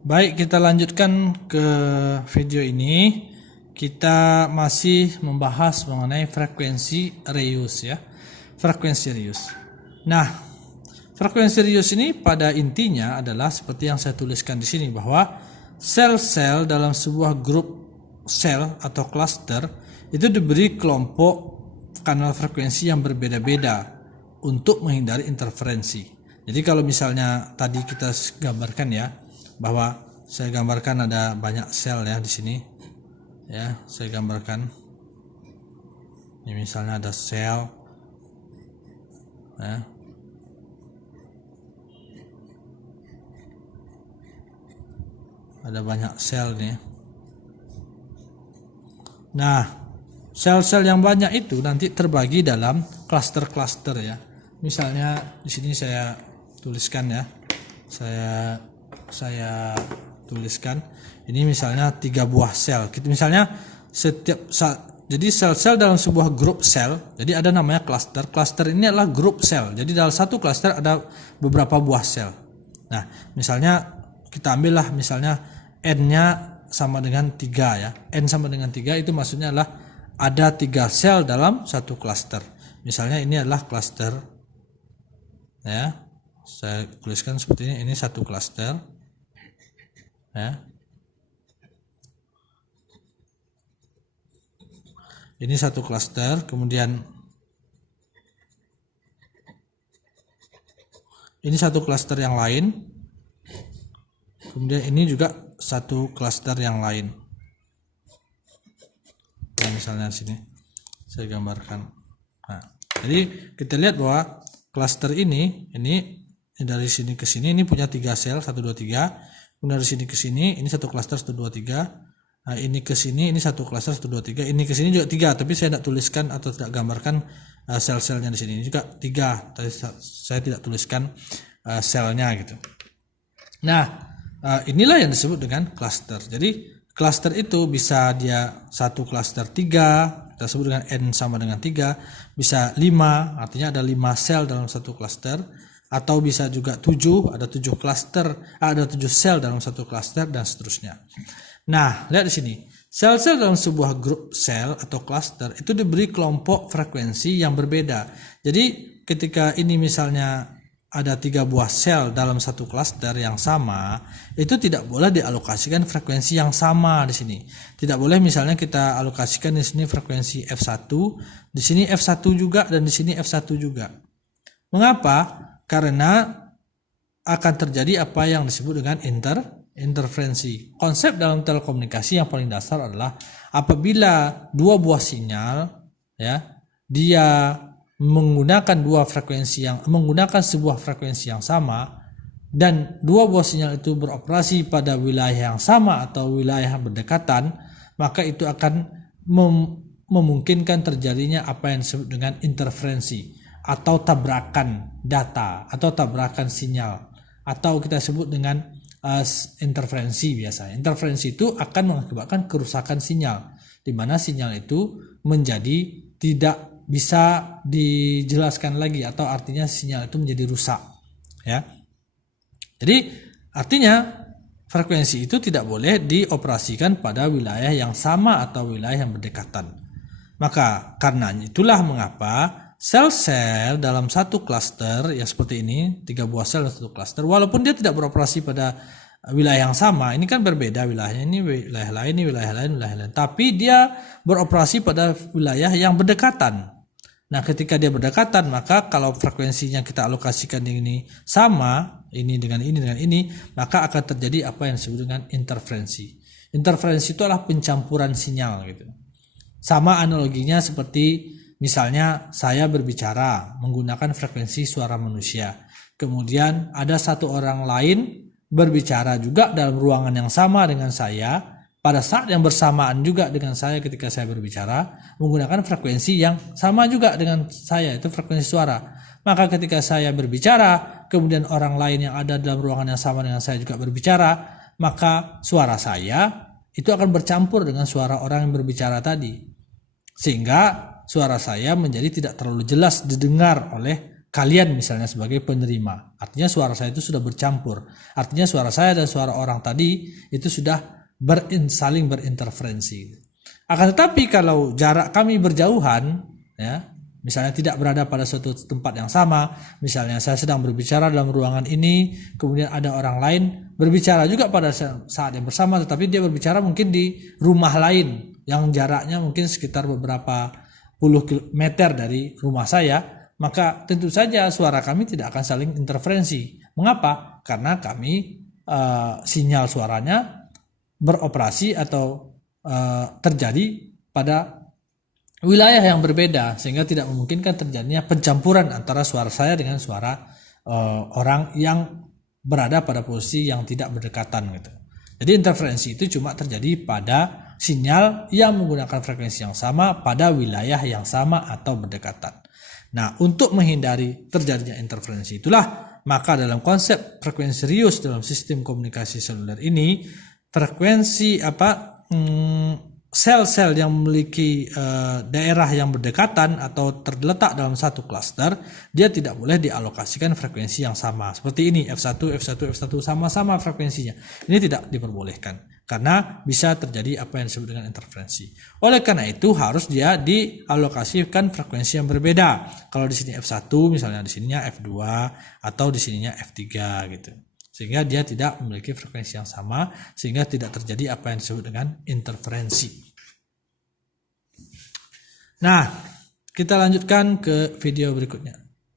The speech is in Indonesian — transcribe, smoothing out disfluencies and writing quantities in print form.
Baik, kita lanjutkan ke video ini. Kita masih membahas mengenai frekuensi reuse ya. Frekuensi reuse. Nah, frekuensi reuse ini pada intinya adalah seperti yang saya tuliskan di sini, bahwa sel-sel dalam sebuah grup sel atau cluster itu diberi kelompok kanal frekuensi yang berbeda-beda untuk menghindari interferensi. Jadi kalau misalnya tadi kita gambarkan ya, bahwa saya gambarkan ada banyak sel ya di sini. Ya, saya gambarkan. Ini misalnya ada sel. Ya. Ada banyak sel nih. Nah, sel-sel yang banyak itu nanti terbagi dalam klaster-klaster ya. Misalnya di sini saya tuliskan ya. Saya tuliskan ini misalnya 3 buah sel. Misalnya jadi sel-sel dalam sebuah grup sel, jadi ada namanya klaster. Klaster ini adalah grup sel. Jadi dalam satu klaster ada beberapa buah sel. Nah, misalnya kita ambillah misalnya n-nya sama dengan 3 ya. N sama dengan 3 itu maksudnya adalah ada 3 sel dalam satu klaster. Misalnya ini adalah klaster ya. Saya tuliskan seperti ini satu klaster ya. Ini satu klaster, kemudian ini satu klaster yang lain, kemudian ini juga satu klaster yang lain. Ya, misalnya di sini saya gambarkan. Nah, jadi kita lihat bahwa klaster ini dari sini ke sini ini punya 3 sel 1 2 3. Kemudian dari sini ke sini ini satu klaster 1 2 3. Nah, ini ke sini ini satu klaster 1 2 3. Ini ke sini juga 3, tapi saya tidak tuliskan atau tidak gambarkan sel-selnya di sini. Ini juga 3. Tadi saya tidak tuliskan selnya gitu. Nah, inilah yang disebut dengan klaster. Jadi klaster itu bisa dia satu klaster 3, kita sebut dengan n sama dengan 3, bisa 5, artinya ada 5 sel dalam satu klaster, atau bisa juga 7, ada 7 klaster, ada 7 sel dalam satu klaster, dan seterusnya. Nah, lihat di sini, sel-sel dalam sebuah grup sel atau klaster itu diberi kelompok frekuensi yang berbeda. Jadi ketika ini misalnya ada 3 buah sel dalam satu klaster yang sama, itu tidak boleh dialokasikan frekuensi yang sama di sini. Tidak boleh misalnya kita alokasikan di sini frekuensi F1, di sini F1 juga, dan di sini F1 juga. Mengapa? Karena akan terjadi apa yang disebut dengan interferensi. Konsep dalam telekomunikasi yang paling dasar adalah apabila 2 buah sinyal ya, dia menggunakan sebuah frekuensi yang sama, dan 2 buah sinyal itu beroperasi pada wilayah yang sama atau wilayah yang berdekatan, maka itu akan memungkinkan terjadinya apa yang disebut dengan interferensi atau tabrakan data atau tabrakan sinyal, atau kita sebut dengan interferensi biasa. Interferensi itu akan mengakibatkan kerusakan sinyal, di mana sinyal itu menjadi tidak bisa dijelaskan lagi, atau artinya sinyal itu menjadi rusak ya. Jadi artinya frekuensi itu tidak boleh dioperasikan pada wilayah yang sama atau wilayah yang berdekatan. Maka karena itulah mengapa sel-sel dalam satu klaster ya seperti ini, 3 buah sel dalam satu klaster, walaupun dia tidak beroperasi pada wilayah yang sama, ini kan berbeda wilayahnya, ini wilayah lain, ini wilayah lain, tapi dia beroperasi pada wilayah yang berdekatan. Nah, ketika dia berdekatan, maka kalau frekuensinya kita alokasikan ini sama, ini dengan ini, maka akan terjadi apa yang disebut dengan interferensi. Interferensi itu adalah pencampuran sinyal gitu. Sama analoginya seperti misalnya saya berbicara menggunakan frekuensi suara manusia. Kemudian ada satu orang lain berbicara juga dalam ruangan yang sama dengan saya, pada saat yang bersamaan juga dengan saya ketika saya berbicara, menggunakan frekuensi yang sama juga dengan saya, itu frekuensi suara. Maka ketika saya berbicara, kemudian orang lain yang ada dalam ruangan yang sama dengan saya juga berbicara, maka suara saya itu akan bercampur dengan suara orang yang berbicara tadi. Sehingga suara saya menjadi tidak terlalu jelas didengar oleh kalian misalnya sebagai penerima. Artinya suara saya itu sudah bercampur. Artinya suara saya dan suara orang tadi itu sudah saling berinterferensi. Akan tetapi kalau jarak kami berjauhan, ya, misalnya tidak berada pada suatu tempat yang sama, misalnya saya sedang berbicara dalam ruangan ini, kemudian ada orang lain berbicara juga pada saat yang bersama, tetapi dia berbicara mungkin di rumah lain yang jaraknya mungkin sekitar beberapa puluh meter dari rumah saya, maka tentu saja suara kami tidak akan saling interferensi. Mengapa? Karena kami sinyal suaranya beroperasi atau terjadi pada wilayah yang berbeda, sehingga tidak memungkinkan terjadinya pencampuran antara suara saya dengan suara orang yang berada pada posisi yang tidak berdekatan gitu. Jadi interferensi itu cuma terjadi pada sinyal yang menggunakan frekuensi yang sama pada wilayah yang sama atau berdekatan. Nah, untuk menghindari terjadinya interferensi itulah maka dalam konsep frekuensi serius dalam sistem komunikasi seluler ini, frekuensi sel-sel yang memiliki daerah yang berdekatan atau terletak dalam satu klaster, dia tidak boleh dialokasikan frekuensi yang sama. Seperti ini, F1, F1, F1 sama-sama frekuensinya. Ini tidak diperbolehkan karena bisa terjadi apa yang disebut dengan interferensi. Oleh karena itu harus dia dialokasikan frekuensi yang berbeda. Kalau di sini F1, misalnya di sininya F2 atau di sininya F3 gitu. Sehingga dia tidak memiliki frekuensi yang sama, sehingga tidak terjadi apa yang disebut dengan interferensi. Nah, kita lanjutkan ke video berikutnya.